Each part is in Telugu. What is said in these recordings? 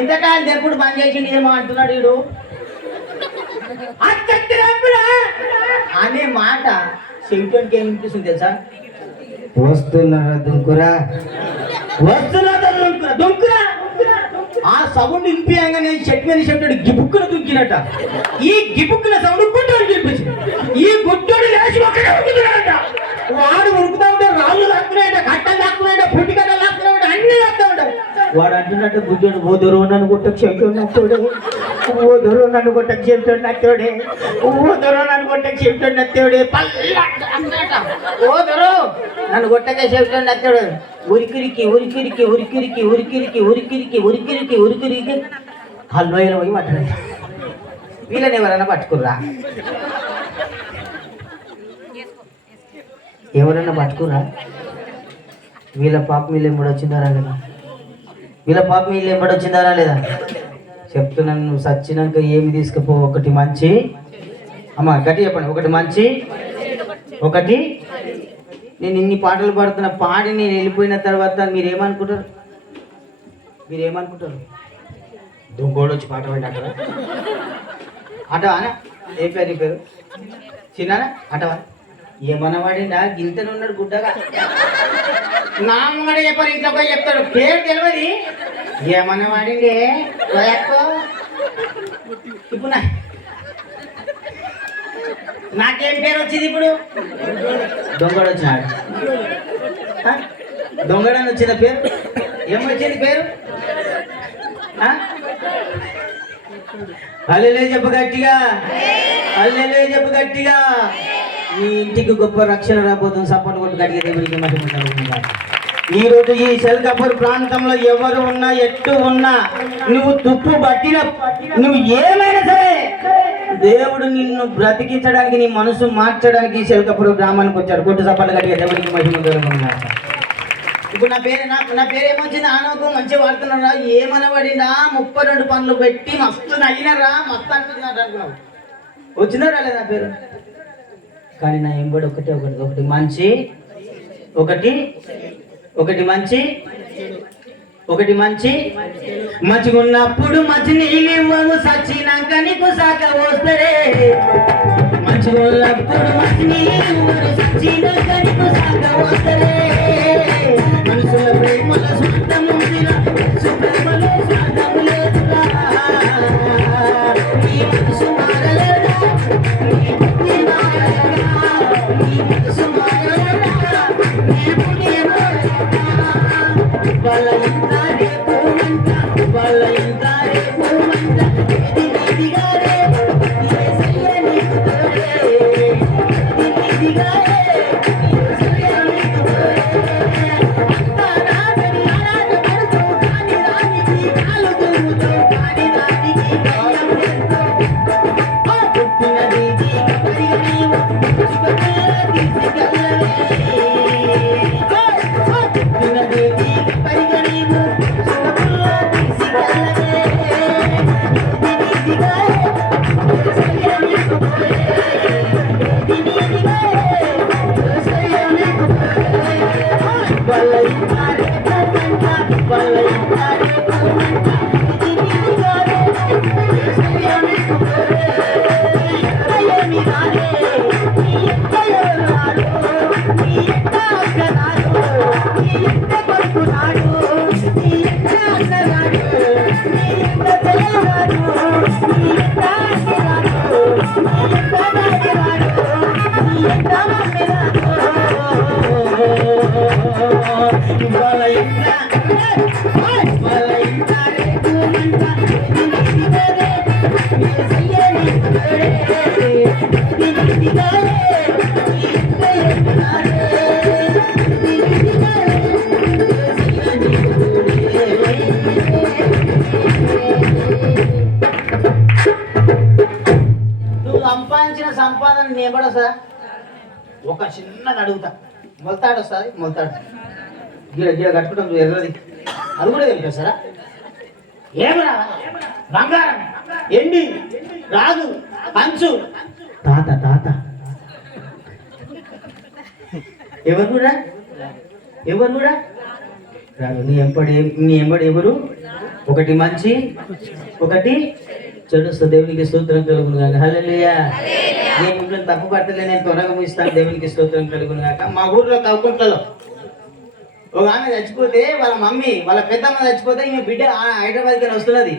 చింతకాయలు తెప్పుడు బంద్ చేసిండు ఏమో అంటున్నాడు వీడు అనే మాట చెవిటోనికి ఏమి వినిపిస్తుంది తెలుసా? వస్తున్నారా దుంకురా, వస్తున్నారా దుంకురా దుంకురా. ఆ సౌండ్ వినిపించగానే చెట్టు మీద చెట్టు గిబుక్కున దుంకినట్ట. ఈ గిబుక్కున సౌండ్ గుడ్డోడు వినిపించింది. ఈ గుడ్డోడు లేచి ఒక్కడే ఉరుకుతున్నాడట. వాడు ఉరుకుతా ఉంటే రాళ్ళు లాక్కున్నాయట, కట్టలు లాక్కున్నాయట, పుట్టికట్టలు లాక్కున్నాయట, అన్ని లాక్తా ఉంటాడు. వాడు అంటున్నట్టు గుడ్డోడు ఓ దొరవ నన్ను కొట్టకు చెవిటోడు నచ్చోడే, ఓ దొరవ నన్ను కొట్టకు చెవిటోడు నచ్చోడే, ఓ దొరవ నన్ను కొట్టకు చెవిటోడు నచ్చోడే, ఓ దొరవ నన్ను కొట్టకే చెవిటోడు నచ్చోడు. ఉరికిరికి ఉరికిరికి ఉరికిరికి ఉరికిరికి ఉరికిరికి ఉరికిరికి ఉరికిరికి హల్వాయిలో పోయి పట్టడం. వీళ్ళని ఎవరైనా పట్టుకుర్రా? ఎవరైనా పట్టుకురా? వీళ్ళ పాప వీళ్ళు ఎంబడొచ్చిందారా లేదా? వీళ్ళ పాప వీళ్ళు ఎంబడొచ్చిందారా లేదా? చెప్తున్నాను, నువ్వు సచ్చినాక ఏమి తీసుకుపో. ఒకటి మంచి, అమ్మ గట్టి చెప్పండి, ఒకటి మంచి, ఒకటి. నేను ఇన్ని పాటలు పాడుతున్నా, పాడి నేను వెళ్ళిపోయిన తర్వాత మీరేమనుకుంటారు? మీరేమనుకుంటారు? దుంకోడు వచ్చి పాట పాడి అటవా అటవా? ఏ పేరు? పేరు చిన్న అటవా? ఏమన్నా వాడిండా గింతనున్నాడు గుడ్డగా. నా ముంగడ చెప్పారు, ఇంట్లో పోయి చెప్తాడు. పేరు తెలియదు, ఏమన్నా వాడిండే ఇప్పుడు నాకేం పేరు వచ్చింది? ఇప్పుడు దొంగడు వచ్చినాడు. దొంగడని వచ్చిన పేరు ఏమొచ్చింది? పేరు హల్లెలూయా చెప్పు గట్టిగా, హల్లెలూయా చెప్పు గట్టిగా. మీ ఇంటికి గొప్ప రక్షణ రాబోతుంది. సపోర్ట్ కొట్టు గట్టిగా దేవుడికి మహిమ. ఈ రోజు ఈ సెల్కపూర్ ప్రాంతంలో ఎవరు ఉన్నా, ఎట్టు ఉన్నా, నువ్వు తుప్పు పట్టిన, నువ్వు ఏమైనా సరే దేవుడు నిన్ను బ్రతికించడానికి, నీ మనసు మార్చడానికి సెల్కపూర్ గ్రామానికి వచ్చాడు. కొట్టు సపోర్ట్ గట్టిగా దేవుడికి మహిమ. ఇప్పుడు నా పేరు ఏమొచ్చింది? ఆనోకు మంచిగా వాడుతున్నారా? ఏమన్నా పడిందా? 32 పనులు పెట్టి మస్తు నగినరా, మస్తు అంటున్నారు అనుకున్నావు. వచ్చినారా లేదా పేరు? కానీ నా ఎంబడి ఒకటి మంచి, ఒకటి మంచి, ఒకటి మంచి. మంచిగా ఉన్నప్పుడు మంచి నీళ్ళు ఇవ్వవు, సచ్చినాక నీకు సాక వస్తరే. మంచిగా ఉన్నప్పుడు మంచి నీళ్ళు ఇవ్వరు, సచ్చినాక నీకు సాక వస్తరే. మనుషుల ప్రేమల స్వార్థం ఉందిరా, ప్రేమలో స్వార్థం లేదురా. ఈ మనసు మారలేదా, ఈ బుద్ధి మారలేదా, ఈ మనసు మారలేదా, ఈ బుద్ధి మారలేదా. వాళ్ళ ఇంత రేపు మంట, వాళ్ళ ఇంత రేపు మంట, ఇదిగా రేపు ఏసయ్య నీకు తోడే, ఇదిగా రేపు ఏసయ్య నీకు తోడే. అంతా రాజని ఆరాటపడుతూ, కాని రానికి కాలు దువ్వుతావు, కాని రానికి భయం ఎంతో. పుట్టినది పరిగ నీవు తీసుకెళ్ళవే, పుట్టినది పరిగ నీవు తీసుకెళ్ళవే. ఇదిగా ఏసయ్య నీకు తోడే, ఇదిగా ఏసయ్య నీకు తోడే. వాళ్ళ ఇంత రేపు మంట, వాళ్ళ ఇంత రేపు మంట, ఇదిగా ఏసయ్య నీకు తోడే. ఎక్కయేమి రాలే, నీ ఎక్కయో రాడు, నీ ఎక్క అక్క రాడు, నీ ఎక్క కొడుకు రాడు, నీ ఎక్క అన్న రాడు, నీ ఎక్క చెల్ల రాడు, నీ ఎక్క అక్క రాడు, నీ ఎక్క డాడీ రాడు, నీ ఎక్క మమ్మీ రాడు. వాళ్ళ ఇంత రేపు మంట, ఇదిగా రేపు ఏసయ్య నీకు తోడే, ఇదిగా రేపు ఎక్కయేమి రాలే, ఇదిగా రేపు ఏసయ్య నీకు తోడే. నువ్వు సంపాదించిన సంపాదన నేపడసా? ఒక చిన్నది అడుగుతా, మొలతాడు వస్తుంది, మొలతాడు గిడ కట్టుకుంటాం ఎర్రది, అది కూడా తెలిపేస్తారా? ఏమరా బంగారం, ఎండి, రాజు, పంచు, తాత తాత ఎవరు కూడా రాదు. నీ ఎంబడి ఎవరు? ఒకటి మంచి ఒకటి చెడు. దేవునికి స్తోత్రం కలుగును గాక. హల్లెలూయా. నేను ఇంట్లో తప్పు పట్టలే, నేను త్వరగా ముగిస్తాను. దేవునికి స్తోత్రం కలుగును గాక. మా ఊర్లో కౌకుంటలో ఒక ఆమె చచ్చిపోతే వాళ్ళ మమ్మీ వాళ్ళ పెద్దమ్మ చచ్చిపోతే ఈమె బిడ్డ హైదరాబాద్కి వస్తున్నది.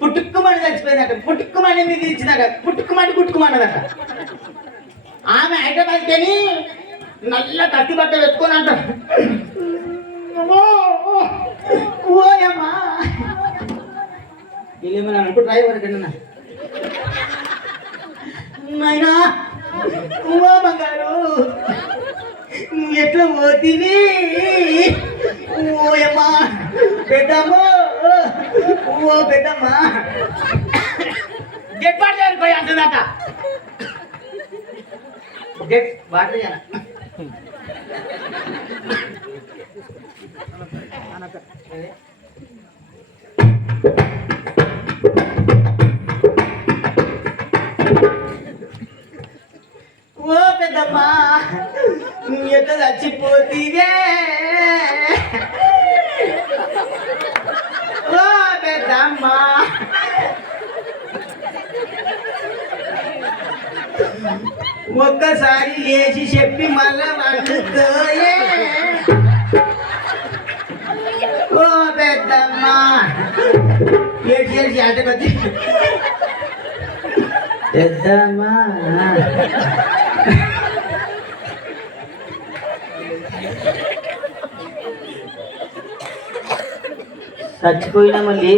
పుట్టుక్కుమని చచ్చిపోయిందట. పుట్టుక్కుమని మీకు ఇచ్చినట. పుట్టుక్కుమన్నదట. ఆమె హైదరాబాద్కి వెళ్ళి నల్ల కత్తి బట్ట పెట్టుకొని అంట, ఓయమ్మా వీళ్ళేమన్నా అనుకో డ్రైవర్ కన్నా నాయనా ఓ బంగారు ఎట్లా పోతివి, ఓయమ్మా పెద్దమ్మో ఓ పెద్దమ్మా గెట్ పాడలేదు పోయి అంటుందట. గెట్ వాటర్ ఓ పెద్దమ్మా ఎట్లా చచ్చిపోతీవే, ఓ పెద్దమ్మా ఒక్కసారి లేచి చెప్పి మళ్ళా వండుకోయే, ఓ పెద్దమ్మా ఏడ్చి ఏడ్చి ఆటకొచ్చి పెద్దమ్మా చచ్చిపోయినా మళ్ళీ